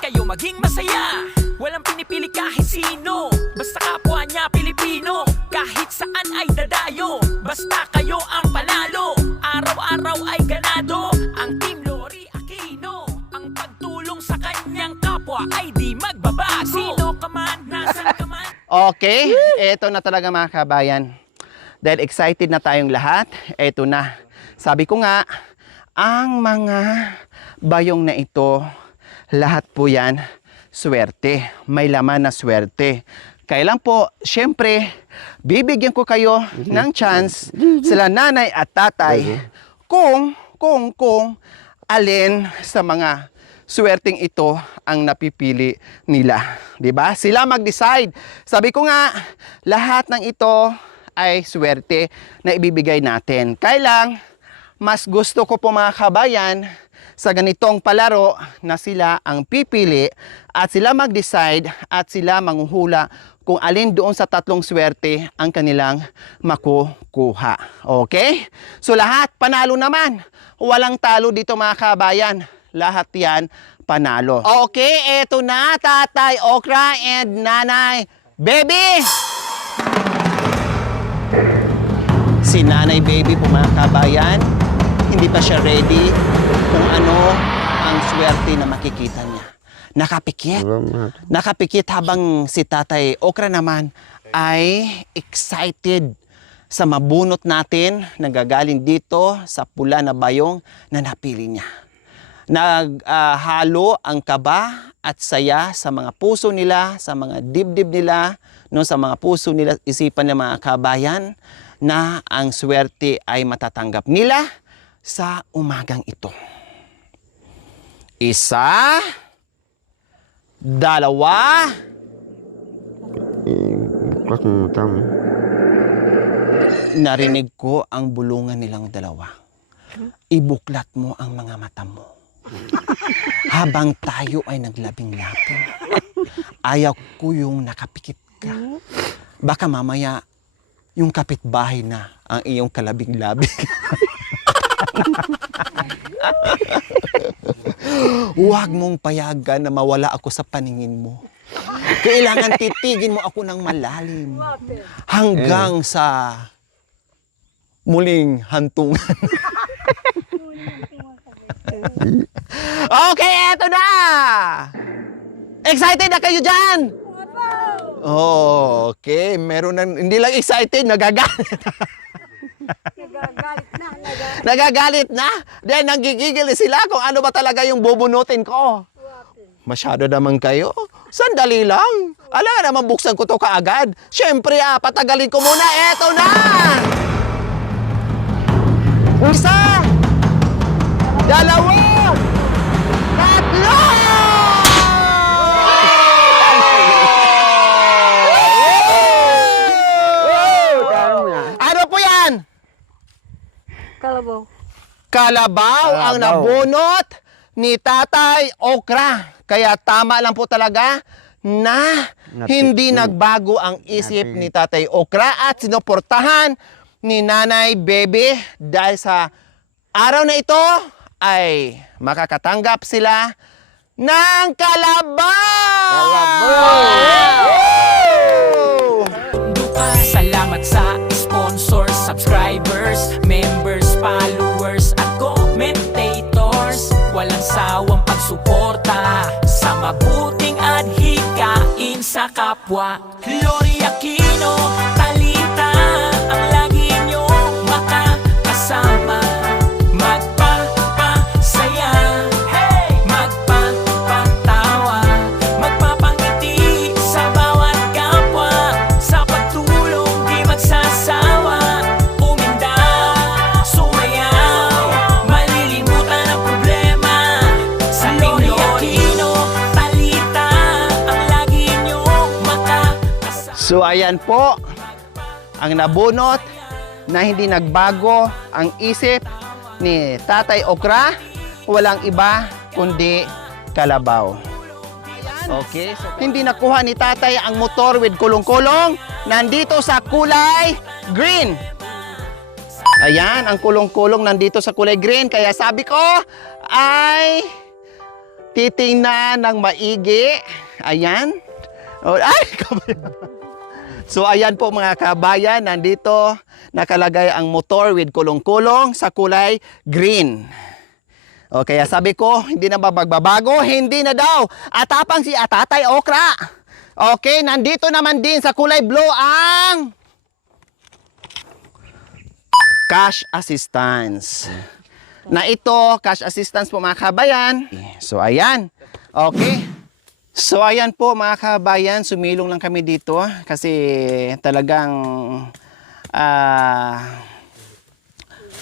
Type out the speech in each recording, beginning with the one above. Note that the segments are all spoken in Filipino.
kayo maging masaya. Walang pinipili kahit sino, basta kapwa niya Pilipino. Kahit saan ay dadayo, basta kayo ang panalo. Araw-araw ay ganado ang Team Lori Aquino. Ang pagtulong sa kanyang kapwa ay di magbabago. Sino ka man, nasan ka man. Okay, eto na talaga mga kabayan. Dahil excited na tayong lahat, eto na. Sabi ko nga, ang mga bayong na ito, lahat po yan, swerte. May laman na swerte. Kaya lang po, syempre, bibigyan ko kayo ng chance sila nanay at tatay kung alin sa mga swerteng ito ang napipili nila. 'Di ba? Sila mag-decide. Sabi ko nga, lahat ng ito ay swerte na ibibigay natin. Kaya lang, mas gusto ko po mga kabayan sa ganitong palaro na sila ang pipili at sila mag-decide at sila manghuhula kung alin doon sa tatlong swerte ang kanilang makukuha. Okay? So lahat panalo naman. Walang talo dito mga kabayan. Lahat yan panalo. Okay, eto na Tatay Okra and Nanay Baby! Si Nanay Baby po mga kabayan, hindi pa siya ready kung ano ang swerte na makikita niya. Nakapikit. Nakapikit habang si Tatay Okra naman ay excited sa mabunot natin na gagaling dito sa pula na bayong na napili niya. Naghalo ang kaba at saya sa mga puso nila, sa mga dibdib nila, no, sa mga puso nila, isipan ng mga kabayan na ang swerte ay matatanggap nila sa umagang ito. Isa, dalawa, narinig ko ang bulungan nilang dalawa. Ibuklat mo ang mga mata mo. Habang tayo ay naglabing-labing. Ayaw ko yung nakapikit ka. Baka mamaya yung kapitbahay na ang iyong kalabing-labing. Huwag mong payagan na mawala ako sa paningin mo. Kailangan titigin mo ako ng malalim hanggang sa muling hantungan. Okay, eto na! Excited na kayo dyan? Okay, meron na, hindi lang excited, nagagalit. Nagagalit na. Then nagigigil sila kung ano ba talaga yung bubunutin ko. Masyado naman kayo. Sandali lang. Alam nga naman buksan ko to kaagad. Siyempre patagalin ko muna. Eto na! Isa! Dalawa! Tatlo! Ano po yan? Kalabaw. Kalabaw ang nabunot ni Tatay Okra. Kaya tama lang po talaga na hindi nagbago ang isip ni Tatay Okra at sinuportahan ni Nanay Baby dahil sa araw na ito ay makakatanggap sila ng kalabaw! Salamat sa sponsors, subscribers, members, followers at commentators. Walang sawang pagsuporta sa mabuting at hikain sa kapwa. Lori Aquino, talita ang lagi niyong makakasama. Magpapasaya, magpapatawa, magpapangiti sa bawat kapwa. Sa pagtulong di magsasawa, uminda, sumayaw, malilimutan ang problema. Sa Lori Aquino, talita ang lagi niyong makakasama. So ayan po ang nabunot na hindi nagbago ang isip ni Tatay Okra. Walang iba kundi kalabaw. Okay, so hindi nakuha ni Tatay ang motor with kulong-kulong. Nandito sa kulay green. Ayan, ang kulong-kulong nandito sa kulay green. Kaya sabi ko ay titingnan ng maigi. Ayan. Oh, ay, so ayan po mga kabayan, nandito nakalagay ang motor with kulong-kulong sa kulay green. O kaya sabi ko, hindi na ba magbabago? Hindi na daw. Atapang si Tatay Okra. Okay, nandito naman din sa kulay blue ang cash assistance. Na ito, cash assistance po mga kabayan. So ayan. Okay. So ayan po mga kabayan, sumilong lang kami dito kasi talagang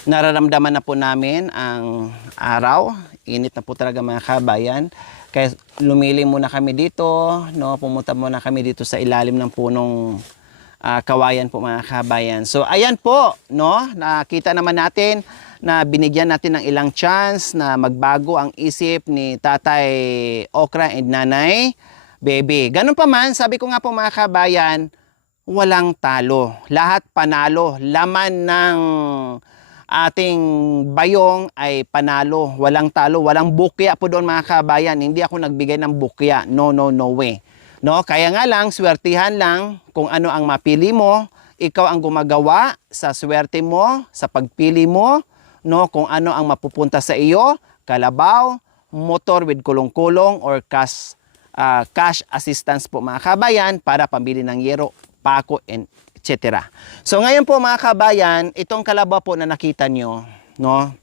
nararamdaman na po namin ang araw. Init na po talaga mga kabayan. Kaya lumili muna kami dito, no? Pumunta muna kami dito sa ilalim ng punong kawayan po mga kabayan. So ayan po, no? Nakita naman natin na binigyan natin ng ilang chance na magbago ang isip ni Tatay Okra and Nanay Baby. Ganun pa man, sabi ko nga po mga kabayan, walang talo. Lahat panalo. Laman ng ating bayong ay panalo. Walang talo. Walang bukya po doon mga kabayan. Hindi ako nagbigay ng bukya. No, no, no way. No? Kaya nga lang, swertihan lang kung ano ang mapili mo. Ikaw ang gumagawa sa swerte mo, sa pagpili mo. No, kung ano ang mapupunta sa iyo, kalabaw, motor with kulong-kulong or cash assistance po mga kabayan para pambili ng yero, pako, and etc. So ngayon po mga kabayan, itong kalabaw po na nakita nyo, no?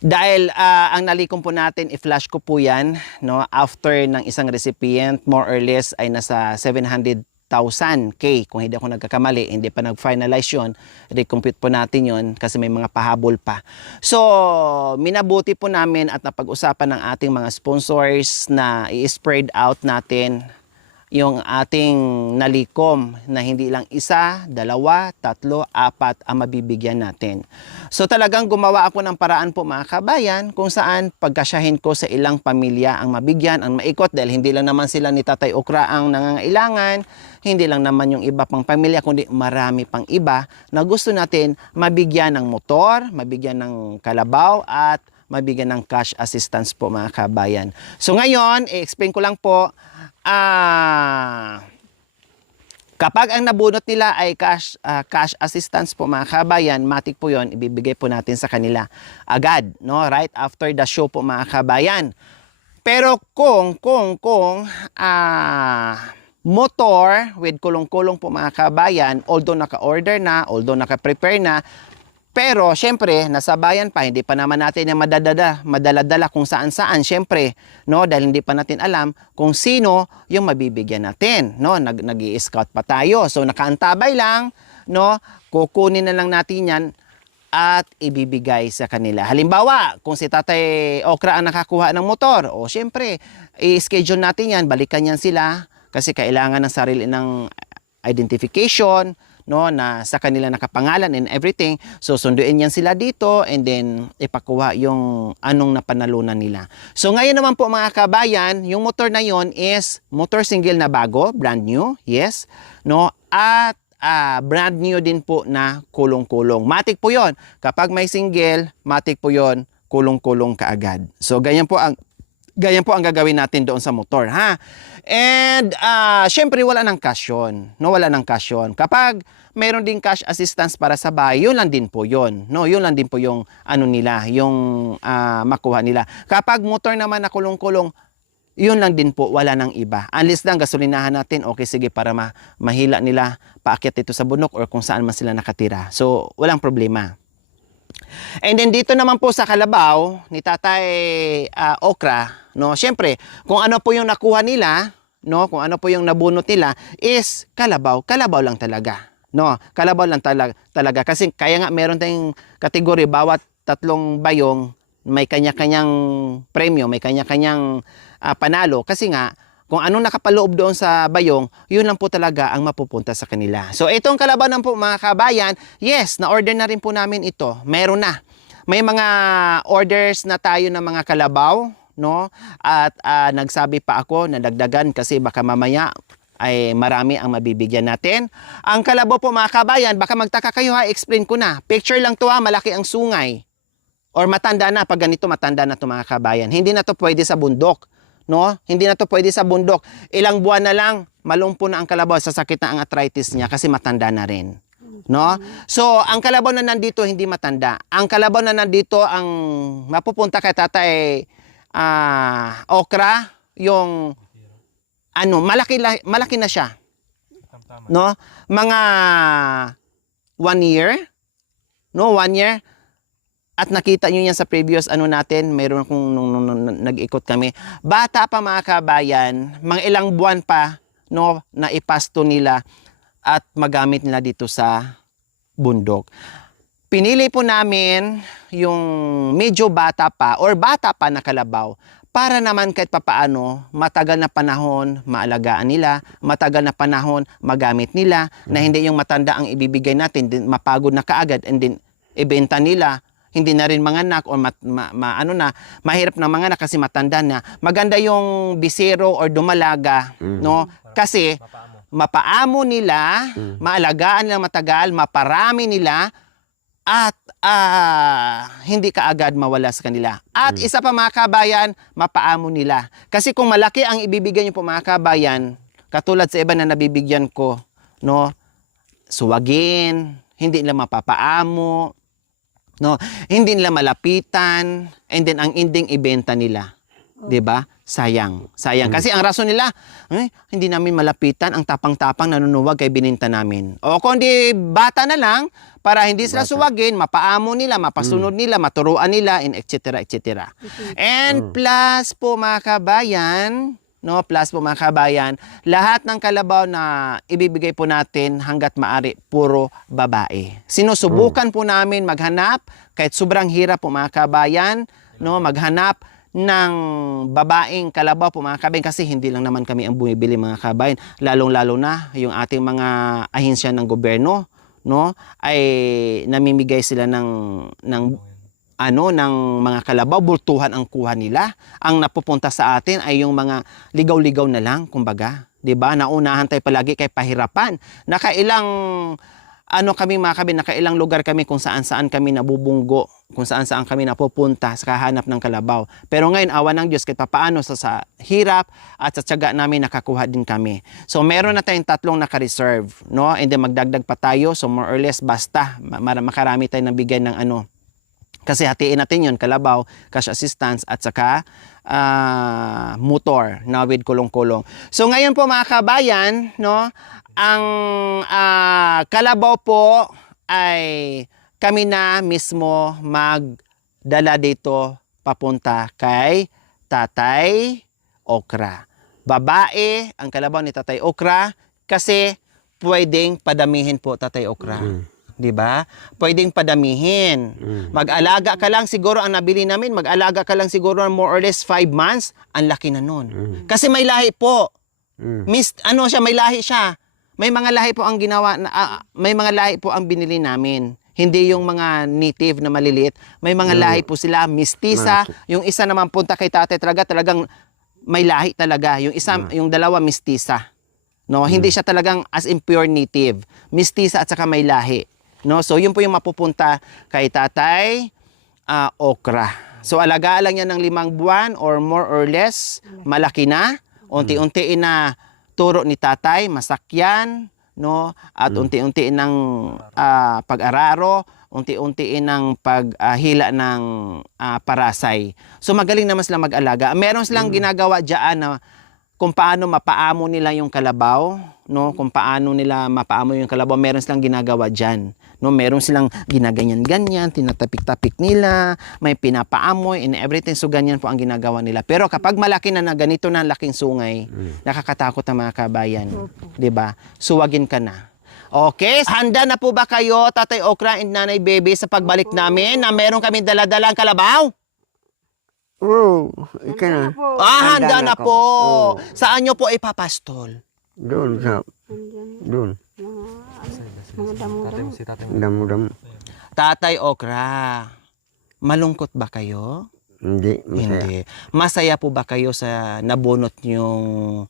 Dahil ang nalikom po natin, i-flash ko po yan, no? After ng isang recipient, more or less ay nasa 700,000 K. Kung hindi ako nagkakamali, hindi pa nag-finalize yun, recompute po natin yun kasi may mga pahabol pa. So, minabuti po namin at napag-usapan ng ating mga sponsors na i-spread out natin yung ating nalikom na hindi lang isa, dalawa, tatlo, apat ang mabibigyan natin. So talagang gumawa ako ng paraan po mga kabayan kung saan pagkasyahin ko sa ilang pamilya ang mabigyan, ang maikot dahil hindi lang naman sila ni Tatay Okra ang nangangailangan, hindi lang naman yung iba pang pamilya kundi marami pang iba na gusto natin mabigyan ng motor, mabigyan ng kalabaw at mabigyan ng cash assistance po mga kabayan. So ngayon, i-explain ko lang po, kapag ang nabunot nila ay cash assistance po mga kabayan, matik po yon, ibibigay po natin sa kanila agad, no? Right after the show po mga kabayan. Pero kung motor with kulong-kulong po mga kabayan, although naka-order na, although naka-prepare na, pero syempre nasa bayan pa, hindi pa naman natin yung madaladala kung saan-saan syempre, no, dahil hindi pa natin alam kung sino yung mabibigyan natin, no, nag-i-scout pa tayo. So nakaantabay lang, no, kukunin na lang natin yan at ibibigay sa kanila. Halimbawa, kung si Tatay Okra ang nakakuha ng motor, o syempre i-schedule natin yan, balikan yan sila kasi kailangan ng sarili ng identification, no, na sa kanila nakapangalan and everything. So sunduin yan sila dito and then ipakuha yung anong napanalunan nila. So ngayon naman po mga kabayan, yung motor na yon is motor single na bago, brand new, yes, no, at brand new din po na kulong-kulong. Matik po yon. Kapag may single, matik po yon, kulong-kulong kaagad. So ganyan po ang gagawin natin doon sa motor, ha? And syempre wala nang cash yun, no? Wala nang cash yun. Kapag mayroon din cash assistance para sa bahay, yun lang din po yun, no? Yun lang din po yung ano nila, yung makuha nila. Kapag motor naman na kulong-kulong, yun lang din po, wala nang iba. Unless lang gasolinahan natin, okay sige, para mahila nila paakyat dito sa bunok or kung saan man sila nakatira. So walang problema. And then dito naman po sa kalabaw ni Tatay Okra, no, syempre kung ano po yung nakuha nila, no, kung ano po yung nabunot nila is kalabaw lang talaga, no, kalabaw lang talaga kasi kaya nga meron tayong kategory, bawat tatlong bayong may kanya-kanyang premyo, may kanya-kanyang panalo kasi nga kung anong nakapaloob doon sa bayong, yun lang po talaga ang mapupunta sa kanila. So itong kalabaw ng po mga kabayan, yes, na-order na rin po namin ito. Meron na. May mga orders na tayo ng mga kalabaw, no? At nagsabi pa ako na dagdagan kasi baka mamaya ay marami ang mabibigyan natin. Ang kalabaw po mga kabayan, baka magtaka kayo ha, explain ko na. Picture lang to ha, malaki ang sungay. or matanda na, pag ganito matanda na to mga kabayan. Hindi na to pwede sa bundok, no? Hindi na to pwede sa bundok. Ilang buwan na lang, malumpo na ang kalabaw, sasakit na ang arthritis niya kasi matanda na rin. No? So, ang kalabaw na nandito hindi matanda. Ang kalabaw na nandito ang mapupunta kay tatay okra, yung malaki na siya. No? Mga 1 year. No, 1 year. At nakita nyo yan sa previous natin, mayroon kung nung nag-ikot kami. Bata pa mga kabayan, mga ilang buwan pa, no, na ipasto nila at magamit nila dito sa bundok. Pinili po namin yung medyo bata pa or bata pa na kalabaw para naman kahit papaano matagal na panahon maalagaan nila, matagal na panahon magamit nila, na hindi yung matanda ang ibibigay natin, din mapagod na kaagad and then ibenta nila, hindi na rin manganak or mahirap na manganak kasi matanda na. Maganda yung bisero or dumalaga, no? Kasi mapaamo nila, maalagaan nila matagal, maparami nila, at hindi kaagad mawala sa kanila. At isa pa mga kabayan, mapaamo nila. Kasi kung malaki ang ibibigay niyo po mga kabayan, katulad sa iba na nabibigyan ko, no? Suwagin, hindi nila mapapaamo, no? Hindi nila malapitan, and then ang ending ibenta nila. 'Di ba? Sayang. Kasi ang rason nila, hindi namin malapitan, ang tapang-tapang nanunuwag kay bininta namin. O kundi bata na lang, para hindi sila suwagin, mapaamo nila, mapasunod nila, maturuan nila, and etc. etc. And plus po mga kabayan, no, lahat ng kalabaw na ibibigay po natin hanggat maari, puro babae. Sinusubukan po namin maghanap, kahit sobrang hirap po mga kabayan, no, maghanap ng babaeng kalabaw po mga kabayan, kasi hindi lang naman kami ang bumibili mga kabayan, lalong-lalo na yung ating mga ahensya ng gobyerno, no, ay namimigay sila ng mga kalabaw, bultuhan ang kuha nila. Ang napupunta sa atin ay yung mga ligaw-ligaw na lang, kumbaga, 'di ba? Naunahan tayo palagi kay pahirapan. Nakailang kami mga kabayan, nakailang lugar kami kung saan-saan kami nabubunggo, kung saan-saan kami napupunta sa kahanap ng kalabaw. Pero ngayon, awa ng Diyos, kahit papaano sa hirap at sa tiyaga namin, nakakuha din kami. So, meron na tayong 3 naka-reserve, no? And then magdagdag pa tayo, so more or less, basta, makarami tayo ng bigyan ng kasi hatiin natin yun, kalabaw, cash assistance, at saka motor na with kulong-kulong. So, ngayon po mga kabayan, no? Ang kalabaw po ay kami na mismo magdala dito papunta kay Tatay Okra. Babae ang kalabaw ni Tatay Okra kasi pwedeng padamihin po Tatay Okra. 'Di ba? Pwedeng padamihin. Mag-alaga ka lang siguro, ang nabili namin, mag-alaga ka lang siguro more or less 5 months, ang laki na nun. Kasi may lahi po. May lahi siya. May mga lahi po ang ginawa, may mga lahi po ang binili namin. Hindi yung mga native na maliliit. May mga lahi po sila, mistisa. Yung isa naman punta kay tatay talagang may lahi talaga. Yung isa, yung dalawa mistisa. No, hindi siya talagang as in pure native. Mistisa at saka may lahi. No, so yun po yung mapupunta kay Tatay Okra. So alagaan lang yan ng 5 buwan or more or less, malaki na. Unti-unti na turo ni tatay, masakyan, no? At unti-unti ng pag-araro, unti-unti ng paghila ng parasay. So magaling naman sila mag-alaga. Meron silang ginagawa diyan na kung paano mapaamo nila yung kalabaw, no? Kung paano nila mapaamo yung kalabaw, meron silang ginagawa diyan. No, meron silang ginaganyan-ganyan, tinatapik-tapik nila, may pinapaamoy and everything. So ganyan po ang ginagawa nila. Pero kapag malaki na ganito na laking sungay, nakakatakot ang mga kabayan, 'di ba? Suwagin ka na. Okay, handa na po ba kayo, Tatay Okra and Nanay Baby, sa pagbalik namin na meron kami dala-dalang kalabaw? Oo, ika na. Handa na po. Saan nyo po ipapastol? Doon sa... Doon. Damo-damo. Tatay Okra, malungkot ba kayo? Hindi, masaya. Hindi. Masaya po ba kayo sa nabunot yung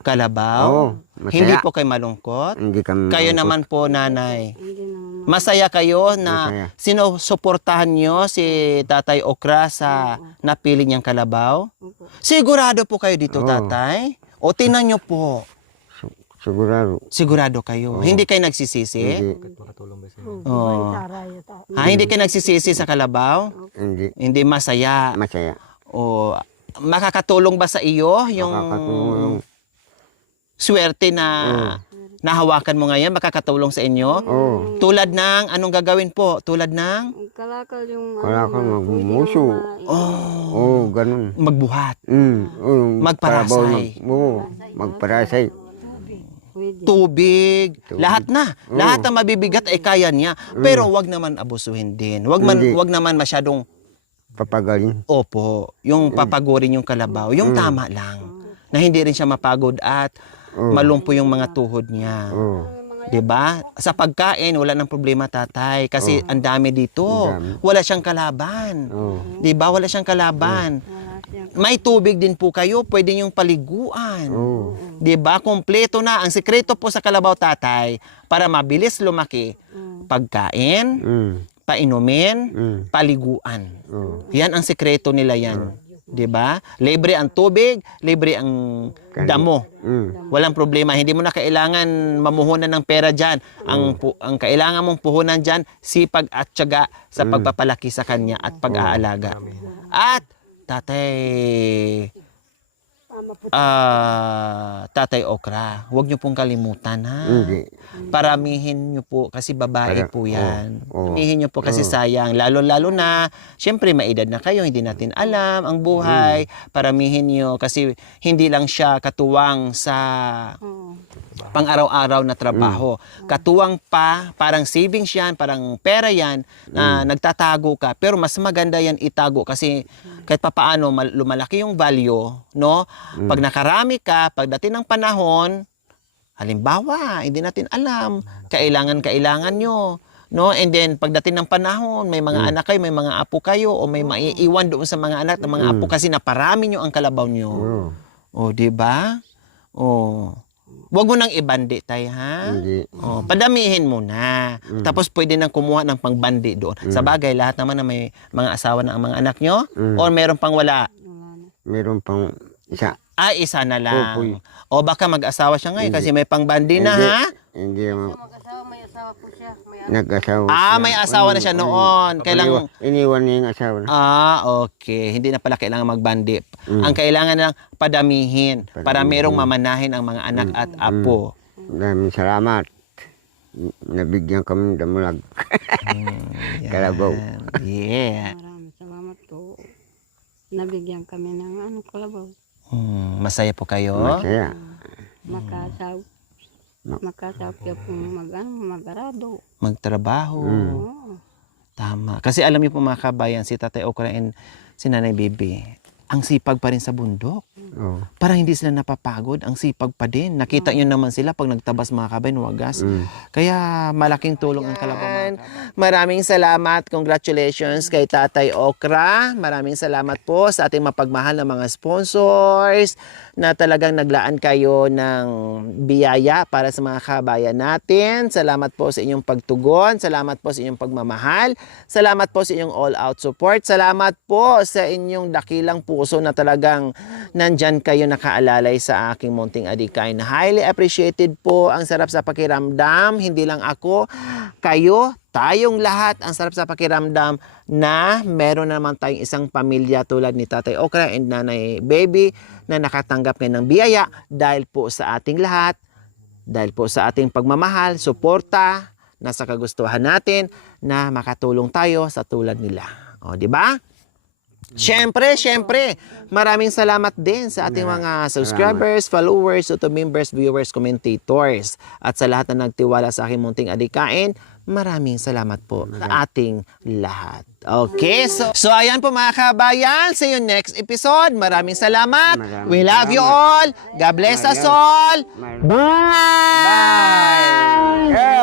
Kalabaw. Oo, masaya. Hindi po kayo malungkot? Hindi kami Kayo malungkot. naman po, nanay. Masaya kayo na Masaya. sinusuportahan nyo si Tatay Okra sa napili niyang kalabaw? Opo. Sigurado po kayo dito, Oo. Tatay? O tingnan nyo po. Sigurado. Sigurado kayo. Hindi kayo nagsisisi? Hindi. Oo. Hindi kayo nagsisisi sa kalabaw? Hindi. Hindi masaya. Masaya. O makakatulong ba sa iyo yung Makakatulong. swerte na nahawakan mo ngayon? Makakatulong sa inyo? Oo. Tulad ng, anong gagawin po? Tulad ng Kalakal yung Kalakal, magmuso. Oo, ganun. magbuhat, Oo, Magparasay. Oo, magparasay. Pwede. tubig, lahat na. Lahat ng mabibigat ay kaya niya. Pero wag naman abusuhin din. Hindi. Wag naman masyadong Papagalin. opo, yung papagurin yung kalabaw. Yung tama lang. Na hindi rin siya mapagod at malumpo yung mga tuhod niya. Oo. 'Di ba? Sa pagkain, wala nang problema, tatay. Kasi ang dami dito. Ang dami. Wala siyang kalaban. Oo. 'Di ba? Wala siyang kalaban. Wala siyang May tubig din po kayo, pwede niyong paliguan. Oo. 'Di ba? Kompleto na. Ang sekreto po sa kalabaw, tatay, para mabilis lumaki, pagkain, painumin, paliguan. Oo. Yan ang sekreto nila yan. 'Di ba? Libre ang tubig, libre ang damo. Walang problema. Hindi mo na kailangan mamuhunan ng pera diyan. Ang kailangan mong puhunan diyan, sipag at tiyaga sa pagpapalaki sa kanya at pag-aalaga. At tatay Tatay Okra, huwag niyo pong kalimutan, ha? Hindi. Paramihin niyo po kasi babae po yan. Oo. Paramihin niyo po kasi sayang. Lalo-lalo na, syempre may edad na kayo, hindi natin alam ang buhay. Paramihin niyo kasi hindi lang siya katuwang sa pang-araw-araw na trabaho. Katuwang pa, parang savings yan, parang pera yan, na nagtatago ka. Pero mas maganda yan itago kasi kahit papaano lumalaki yung value, no? Pag nakarami ka, pagdating ng panahon, halimbawa, hindi natin alam, kailangan nyo, no? And then, pagdating ng panahon, may mga anak kayo, may mga apo kayo, o may maiiwan doon sa mga anak ng mga apo kasi naparami nyo ang kalabaw nyo. O, di ba? O, wag mo nang ibandi, tay, ha? Hindi. O, padamihin mo na. Tapos pwede nang kumuha ng pangbandi doon. Sa bagay, lahat naman na may mga asawa na ang mga anak nyo? O meron pang wala? Meron pang isa. Isa na lang. Opo. O baka mag-asawa siya ngayon kasi may pangbandi na, ha? Hindi mo mag-asawa, may asawa po siya. May nag-asawa. May asawa na siya noon. Kailangan... Iniwan niya yung asawa na. Okay. Hindi na pala kailangan magbandi. Ang kailangan lang padamihin para merong mamanahin ang mga anak at apo. Maraming salamat. Nabigyan kami ng damulag. Kalabaw. Yeah. maraming salamat po. Nabigyan kami ng kalabaw. Masaya po kayo? Masaya. Makasaw. Makasaw kaya po mag-arado. Magtrabaho. Oo. Tama. Kasi alam niyo po mga kabayan, si Tatay Okra and si Nanay Bibi, ang sipag pa rin sa bundok. Oo. Parang hindi sila napapagod, ang sipag pa din. Nakita nyo naman sila pag nagtabas mga kabayan, wagas. Kaya malaking tulong ang kalabaw mga kabayan. Maraming salamat, congratulations kay Tatay Okra. Maraming salamat po sa ating mapagmahal na mga sponsors na talagang naglaan kayo ng biyaya para sa mga kabayan natin. Salamat po sa inyong pagtugon. Salamat po sa inyong pagmamahal. Salamat po sa inyong all-out support. Salamat po sa inyong dakilang puso na talagang nandyan kayo nakaalalay sa aking munting adikain. Highly appreciated po. Ang sarap sa pakiramdam. Hindi lang ako, kayo, tayong lahat, ang sarap sa pakiramdam na meron naman tayong isang pamilya tulad ni Tatay Okra and Nanay Baby na nakatanggap ngayon ng biyaya dahil po sa ating lahat, dahil po sa ating pagmamahal, suporta, nasa kagustuhan natin na makatulong tayo sa tulad nila. O, di ba? Siyempre, maraming salamat din sa ating mga subscribers, followers, YouTube members, viewers, commentators. At sa lahat na nagtiwala sa aking munting adikain, maraming salamat po sa ating lahat. Okay, so ayan po mga kabayan. See you next episode. Maraming salamat. Maraming We love you salamat. all. God bless us all. Bye!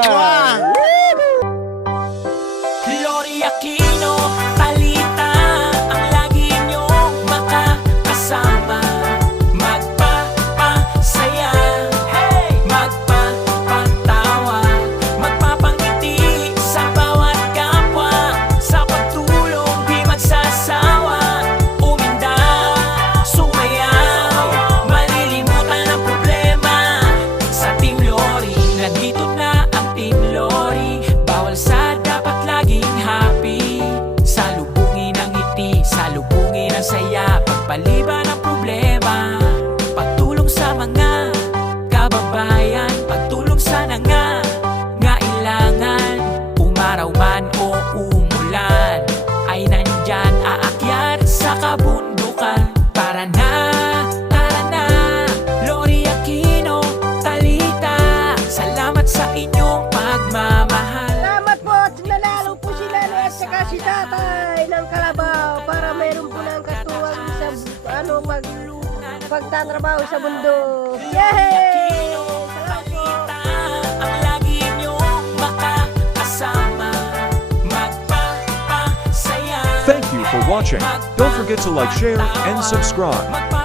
Mwah! Lori Aquino, Talita, ang lagi niyong makakasama. Magpapasaya, magpapatawa, magpapangiti sa magtatrabaho sa bundok. Yay! Salamat po. Ang lagi nyo makakasama, magpapasaya. Thank you for watching. Don't forget to like, share, and subscribe.